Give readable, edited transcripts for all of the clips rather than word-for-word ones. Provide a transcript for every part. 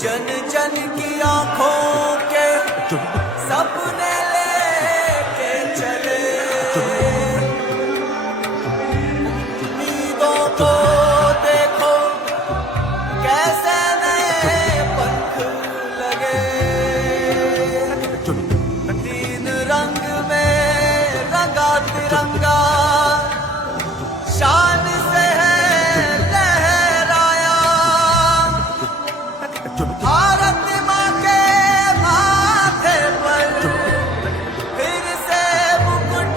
जन जन की आंखों के सपने लेके चले, उम्मीदों को देखो कैसे नए पंख लगे, तीन रंग में रंगा तिरंगा शान से है लहराया, भारत माँ के माथे पर फिर से मुकुट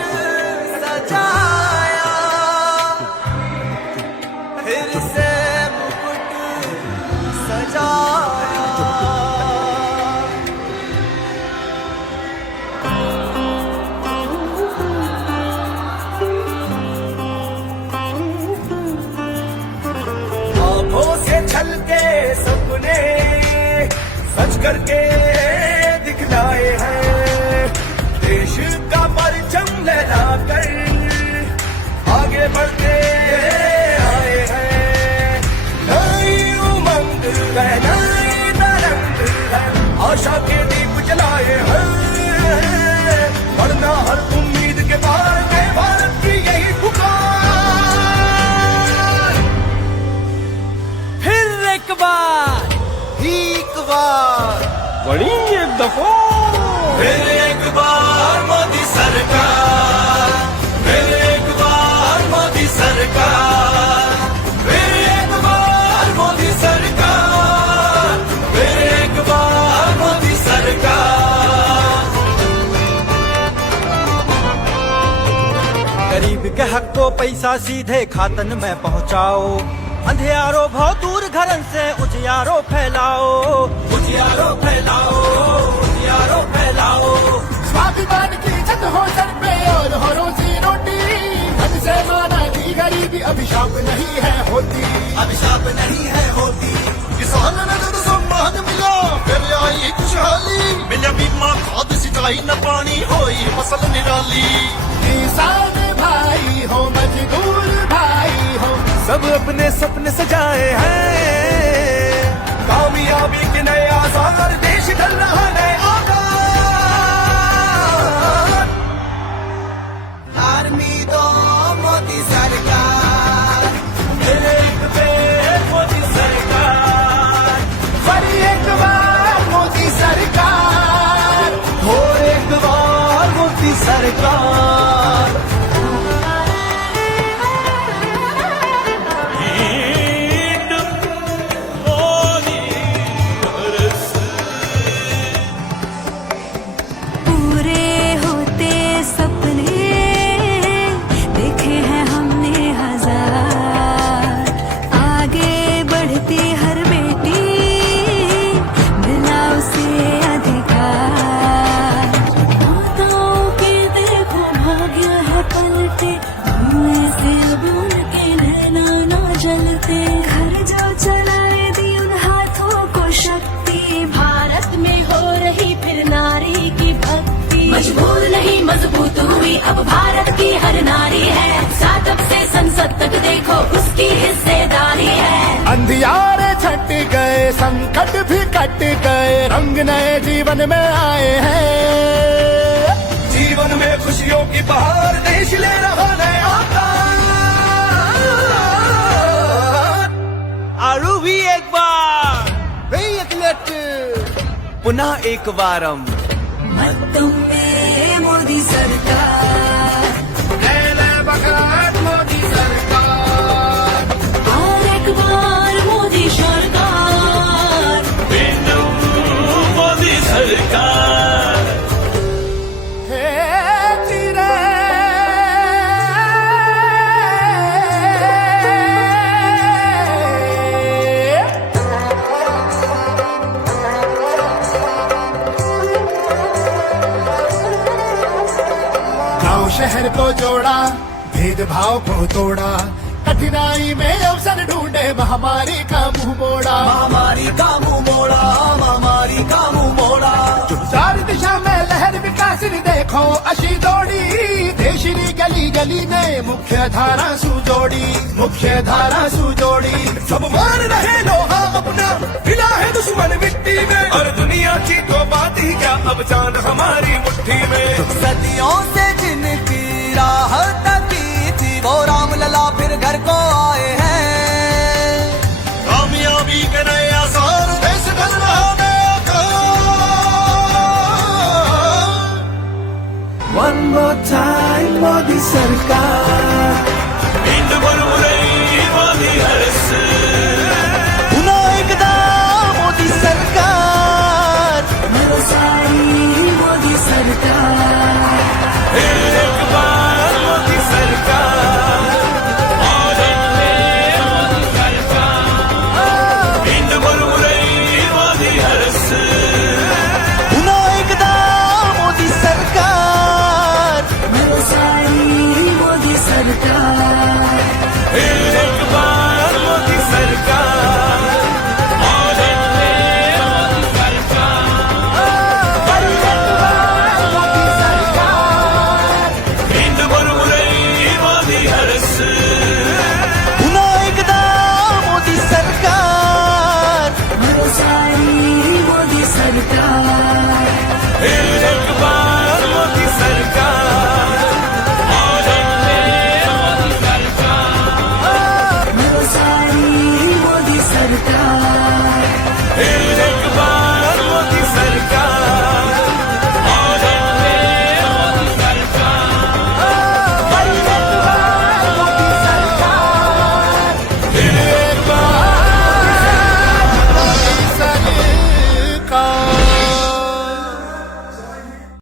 सजाया, फिर से मुकुट सजाया। आँखों से छलके सपने सच करके दिखलाए हैं, देश का परचम लहराकर आगे बढ़ते आए हैं। नई उमंग है, नई तरंग है, आशा के दीप जलाए हैं, बढ़ना हर उम्मीद के पार है भारत की यही पुकार। फिर एक बार बड़ी एक दफा फिर एक बार मोदी सरकार, फिर एक बार मोदी सरकार, फिर एक बार मोदी सरकार, फिर एक बार मोदी सरकार। गरीब के हक को पैसा सीधे खातन में पहुँचाओ, अंधियारो बहुत दूर घरन से उजियारो फैलाओ, उजियारो फैलाओ, उजियारो फैलाओ। स्वाभिमान की छत हो सर पे और हो रोजी रोटी, धन से माना दी गरीबी अभिशाप नहीं है होती, अभिशाप नहीं है होती। किसान ने जब सम्मान मिला फिर आई खुशहाली, मिला बीमा खाद सिंचाई न पानी होई फसल निराली। किसान भाई हो मजदूर भाई हो, सब अपने सपने सजाए हैं, कामयाबी के नए आसार, देश ढल रहा नए आकार। आर्मी दो मोदी सरकार, फिर एक बार मोदी सरकार, फिर एक बार मोदी सरकार, हो एक बार मोदी सरकार। पूरे होते सपने देखे हैं हमने हजार, आगे बढ़ती हर बेटी मिला उसे अधिकार। माताओं के देखो भाग्य है पलटे, धुएं से अब उनके नैना ना जलते। घर जो चलाए दी उन हाथों को शक्ति, भारत में हो रही फिर नारी की भक्ति। मजबूर नहीं मजबूत हुई अब भारत की हर नारी है, स्टार्टअप से संसद तक देखो उसकी हिस्सेदारी है। अंधियारे छट गए, संकट भी कट गए, रंग नए जीवन में आए हैं। जीवन में खुशियों की बहार, देश ले रहा नए आकार। आरू भी एक बार पुनः एक बारम मत तुम मेरे मोदी सरकार, मोदी सरकार, और एक बार मोदी सरकार। मोदी सरकार। हे चिरे गांव शहर को जोड़ा, भेदभाव को तोड़ा, कठिनाई में अवसर ढूंढे, महामारी का मुंह मोड़ा, महामारी का मुंह मोड़ा, महामारी का मुंह मोड़ा। चार दिशा में लहर विकास विकासनी देखो अशी जोडी देशिनी गली गली ने मुख्य धारा सुजोडी मुख्य धारा सुजोडी सब मान रहे लोहा अपना मिला है दुश्मन मिट्टी में और दुनिया की तो बात ही क्या अब जान हमारी मुट्ठी में सदियों से जिनकी राह तकी थी वो रामलला फिर घर को आए हैं। कामयाबी के नए आसार देश ढल रहा नया काम। One more time मोदी सरकार इंड बलबुलई मोदी हरस पुन्हा एकदा मोदी सरकार नवसारी मोदी सरकार एक बार मोदी सरकार इंड बलबुलई मोदी हरस पुन्हा एकदा मोदी सरकार नवसारी मोदी सरकार एक बार मोदी सरकार इंड बलबुलई मोदी हरस पुन्हा एकदा मोदी सरकार नवसारी मोदी सरकार एक